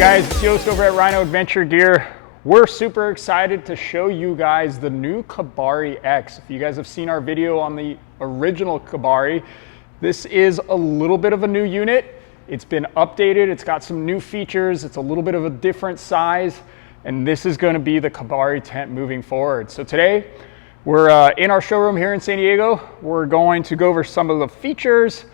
Guys, it's Yost over at Rhino Adventure Gear. We're super excited to show you guys the new Kabari X. If you guys have seen our video on the original Kabari, this is a little bit of a new unit. It's been updated, it's got some new features, it's a little bit of a different size, and this is going to be the Kabari tent moving forward. So today, we're in our showroom here in San Diego. We're going to go over some of the features,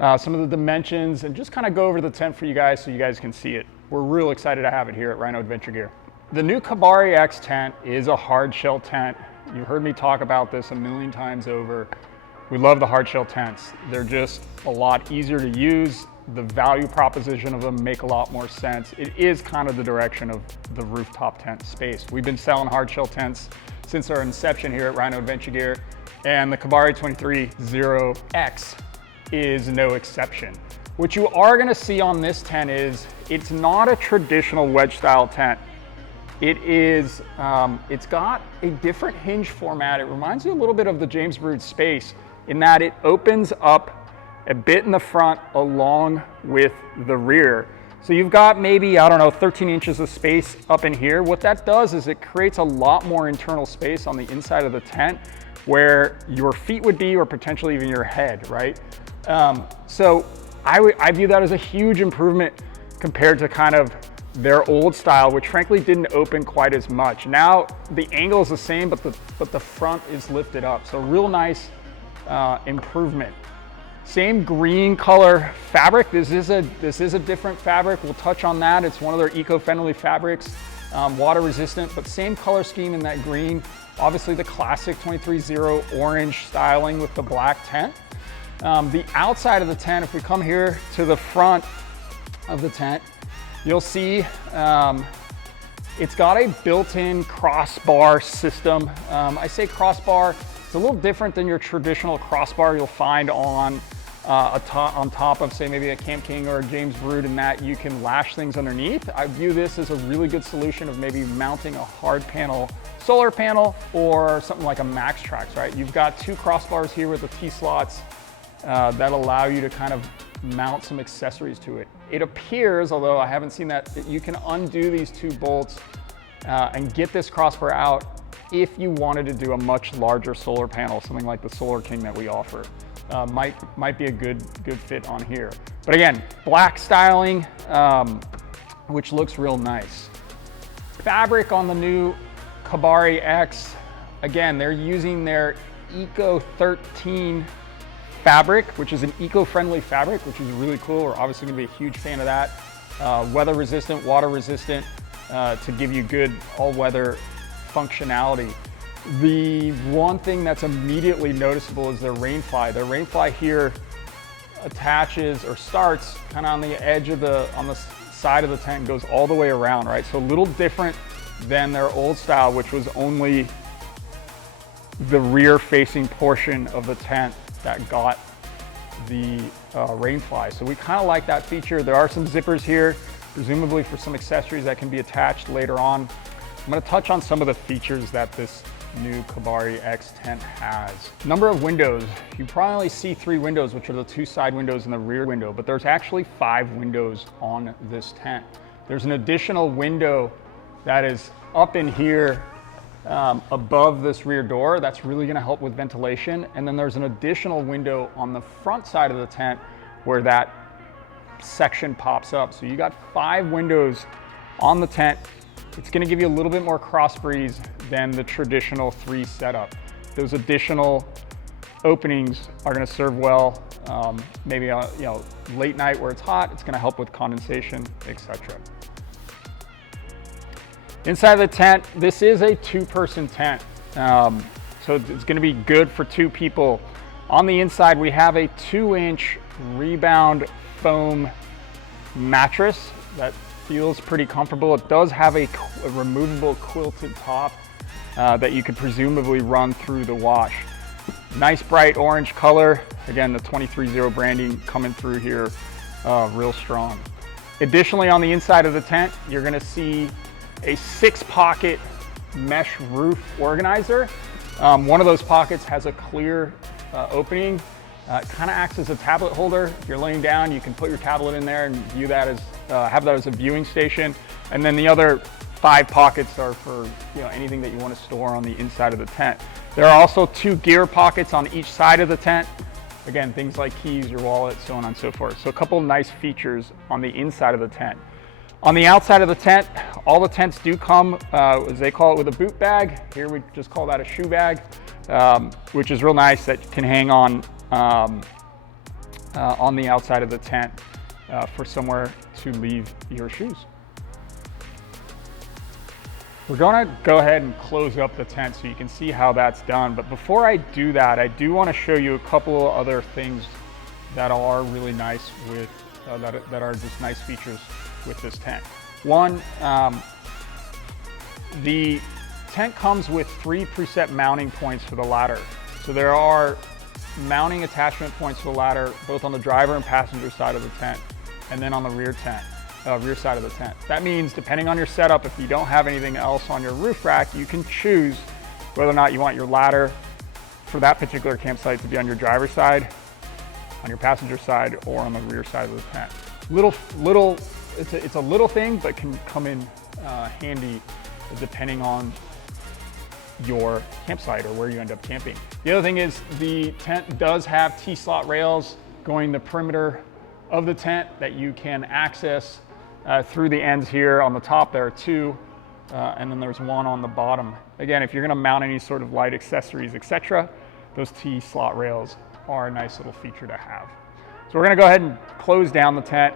some of the dimensions, and just kind of go over the tent for you guys so you guys can see it. We're real excited to have it here at Rhino Adventure Gear. The new Kabari X tent is a hard shell tent. You've heard me talk about this a million times over. We love the hard shell tents. They're just a lot easier to use. The value proposition of them make a lot more sense. It is kind of the direction of the rooftop tent space. We've been selling hard shell tents since our inception here at Rhino Adventure Gear, and the Kabari 23-0X is no exception. What you are gonna see on this tent is, it's not a traditional wedge style tent. It is, it's got a different hinge format. It reminds you a little bit of the James Brood Space in that it opens up a bit in the front along with the rear. So you've got maybe, I don't know, 13 inches of space up in here. What that does is it creates a lot more internal space on the inside of the tent where your feet would be, or potentially even your head, right? So I view that as a huge improvement compared to kind of their old style, which frankly didn't open quite as much. Now the angle is the same, but the front is lifted up. So real nice improvement. Same green color fabric. This is a different fabric. We'll touch on that. It's one of their eco-friendly fabrics, water resistant, but same color scheme in that green. Obviously the classic 23-0 orange styling with the black tent. The outside of the tent, if we come here to the front of the tent, you'll see it's got a built-in crossbar system. I say crossbar, it's a little different than your traditional crossbar you'll find on top of, say, maybe a Camp King or a James Brood, in that you can lash things underneath. I view this as a really good solution of maybe mounting a hard panel solar panel or something like a Max Trax, right? You've got two crossbars here with the T-slots that allow you to kind of mount some accessories to it. It appears, although I haven't seen that you can undo these two bolts and get this crossbar out if you wanted to do a much larger solar panel, something like the Solar King that we offer. Might be a good fit on here. But again, black styling, which looks real nice. Fabric on the new Kabari X, again, they're using their Eco 13 fabric, which is an eco-friendly fabric, which is really cool. We're obviously gonna be a huge fan of that. Weather resistant, water resistant, to give you good all-weather functionality. The one thing that's immediately noticeable is their rainfly. Their rainfly here attaches or starts kind of on the edge of on the side of the tent and goes all the way around, right? So a little different than their old style, which was only the rear facing portion of the tent that got the rainfly. So we kind of like that feature. There are some zippers here, presumably for some accessories that can be attached later on. I'm going to touch on some of the features that this new Kabari X tent has. Number of windows. You probably only see 3 windows, which are the 2 side windows and the rear window, but there's actually 5 windows on this tent. There's an additional window that is up in here above this rear door. That's really going to help with ventilation. And then there's an additional window on the front side of the tent where that section pops up. So you got 5 windows on the tent. It's going to give you a little bit more cross breeze than the traditional 3 setup. Those additional openings are going to serve well, maybe late night where it's hot. It's going to help with condensation, etc. Inside the tent, this is a 2-person tent, so it's going to be good for 2 people. On the inside, we have a 2-inch Rebound Foam mattress that feels pretty comfortable. It does have a removable quilted top that you could presumably run through the wash. Nice bright orange color. Again, the 23-0 branding coming through here real strong. Additionally, on the inside of the tent, you're going to see a 6-pocket mesh roof organizer. One of those pockets has a clear opening It kind of acts as a tablet holder. If you're laying down, you can put your tablet in there and view that as, have that as a viewing station. And then the other 5 pockets are for anything that you want to store on the inside of the tent. There are also 2 gear pockets on each side of the tent. Again, things like keys, your wallet, so on and so forth. So a couple nice features on the inside of the tent. On the outside of the tent, all the tents do come, as they call it, with a boot bag. Here we just call that a shoe bag, which is real nice, that can hang on the outside of the tent for somewhere to leave your shoes. We're going to go ahead and close up the tent so you can see how that's done. But before I do that, I do want to show you a couple of other things that are really nice with, that are just nice features with this tent. One, the tent comes with 3 preset mounting points for the ladder. So there are mounting attachment points for the ladder, both on the driver and passenger side of the tent, and then on the rear side of the tent. That means, depending on your setup, if you don't have anything else on your roof rack, you can choose whether or not you want your ladder for that particular campsite to be on your driver's side, on your passenger side, or on the rear side of the tent. It's a little thing, but can come in handy depending on your campsite or where you end up camping. The other thing is, the tent does have T-slot rails going the perimeter of the tent that you can access through the ends here. On the top there are 2, and then there's 1 on the bottom. Again, if you're going to mount any sort of light accessories, etc., those T-slot rails are a nice little feature to have. So we're going to go ahead and close down the tent.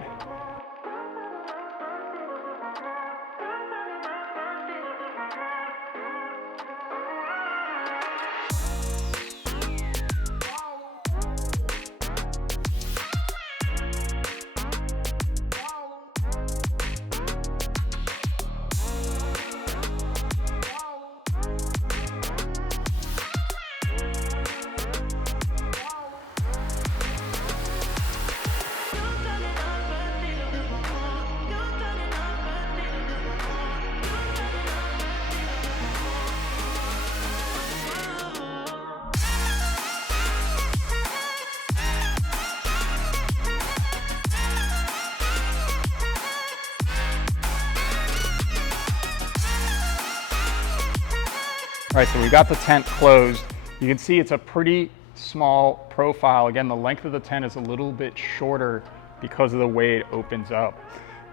All right, so we got the tent closed. You can see it's a pretty small profile. Again, the length of the tent is a little bit shorter because of the way it opens up.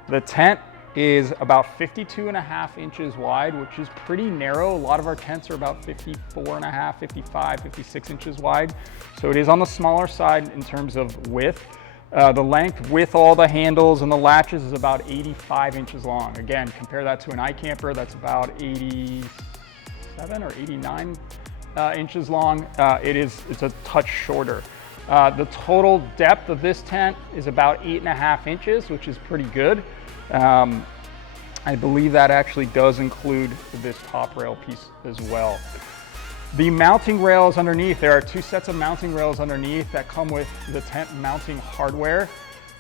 The tent is about 52.5 inches wide, which is pretty narrow. A lot of our tents are about 54.5, 55, 56 inches wide. So it is on the smaller side in terms of width. The length with all the handles and the latches is about 85 inches long. Again, compare that to an iCamper, that's about 87 or 89 inches long. It's a touch shorter. The total depth of this tent is about 8.5 inches, which is pretty good. I believe that actually does include this top rail piece as well. The mounting rails underneath, there are 2 sets of mounting rails underneath that come with the tent mounting hardware.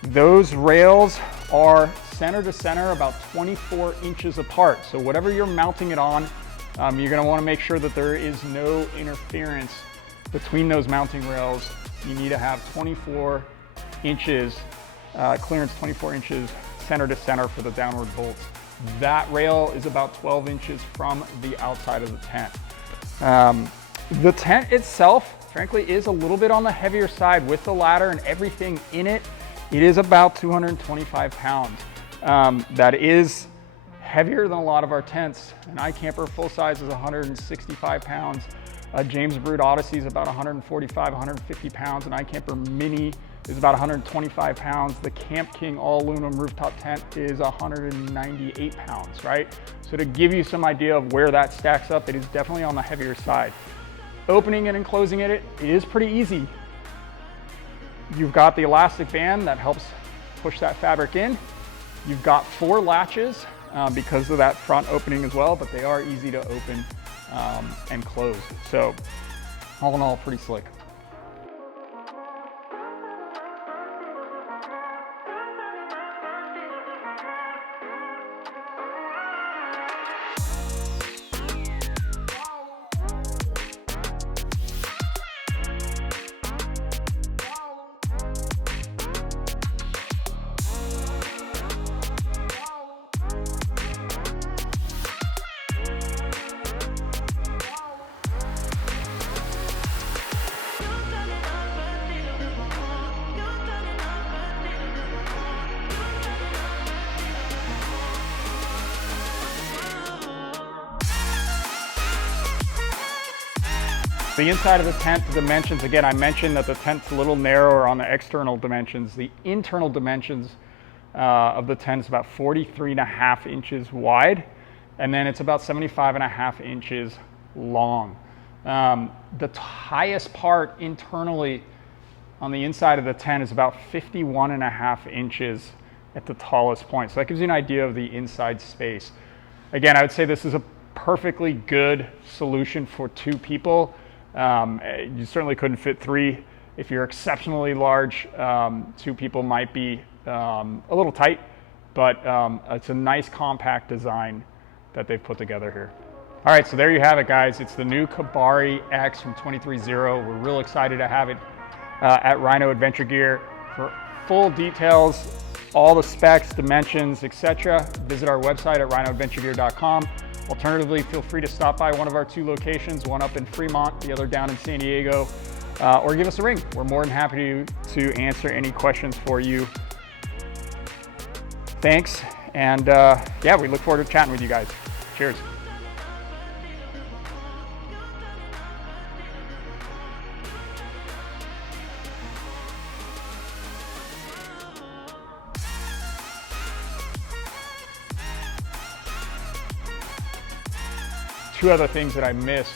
Those rails are center to center about 24 inches apart. So whatever you're mounting it on, you're going to want to make sure that there is no interference between those mounting rails. You need to have 24 inches clearance, 24 inches center to center for the downward bolts. That rail is about 12 inches from the outside of the tent. The tent itself, frankly, is a little bit on the heavier side. With the ladder and everything in it, it is about 225 pounds. That is heavier than a lot of our tents. An iCamper full size is 165 pounds. A James Brood Odyssey is about 145, 150 pounds. An iCamper Mini is about 125 pounds. The Camp King all aluminum rooftop tent is 198 pounds, right? So to give you some idea of where that stacks up, it is definitely on the heavier side. Opening it and closing it is pretty easy. You've got the elastic band that helps push that fabric in. You've got 4 latches because of that front opening as well, but they are easy to open and close. So all in all, pretty slick. The inside of the tent, the dimensions, again, I mentioned that the tent's a little narrower on the external dimensions. The internal dimensions of the tent is about 43.5 inches wide, and then it's about 75.5 inches long. The highest part internally on the inside of the tent is about 51.5 inches at the tallest point. So that gives you an idea of the inside space. Again, I would say this is a perfectly good solution for 2 people. You certainly couldn't fit 3. If you're exceptionally large, 2 people might be a little tight, but it's a nice compact design that they've put together here. All right, so there you have it, guys. It's the new Kabari X from 23ZERO. We're real excited to have it at Rhino Adventure Gear. For full details, all the specs, dimensions, etc., visit our website at rhinoadventuregear.com. Alternatively, feel free to stop by one of our 2 locations, one up in Fremont, the other down in San Diego, or give us a ring. We're more than happy to answer any questions for you. Thanks, and yeah, we look forward to chatting with you guys. Cheers. Two other things that I missed.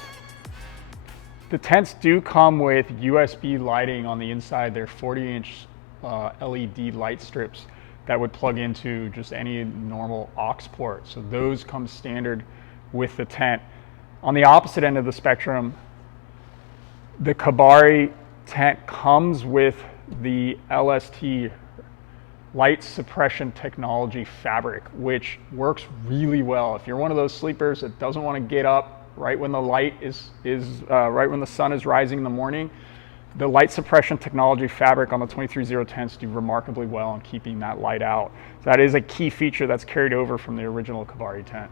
The tents do come with USB lighting on the inside. They're 40-inch LED light strips that would plug into just any normal aux port. So those come standard with the tent. On the opposite end of the spectrum, the Kabari tent comes with the LST, Light Suppression Technology fabric, which works really well. If you're one of those sleepers that doesn't want to get up right when the light right when the sun is rising in the morning, the Light Suppression Technology fabric on the 23ZERO tents do remarkably well in keeping that light out. So that is a key feature that's carried over from the original Kabari tent.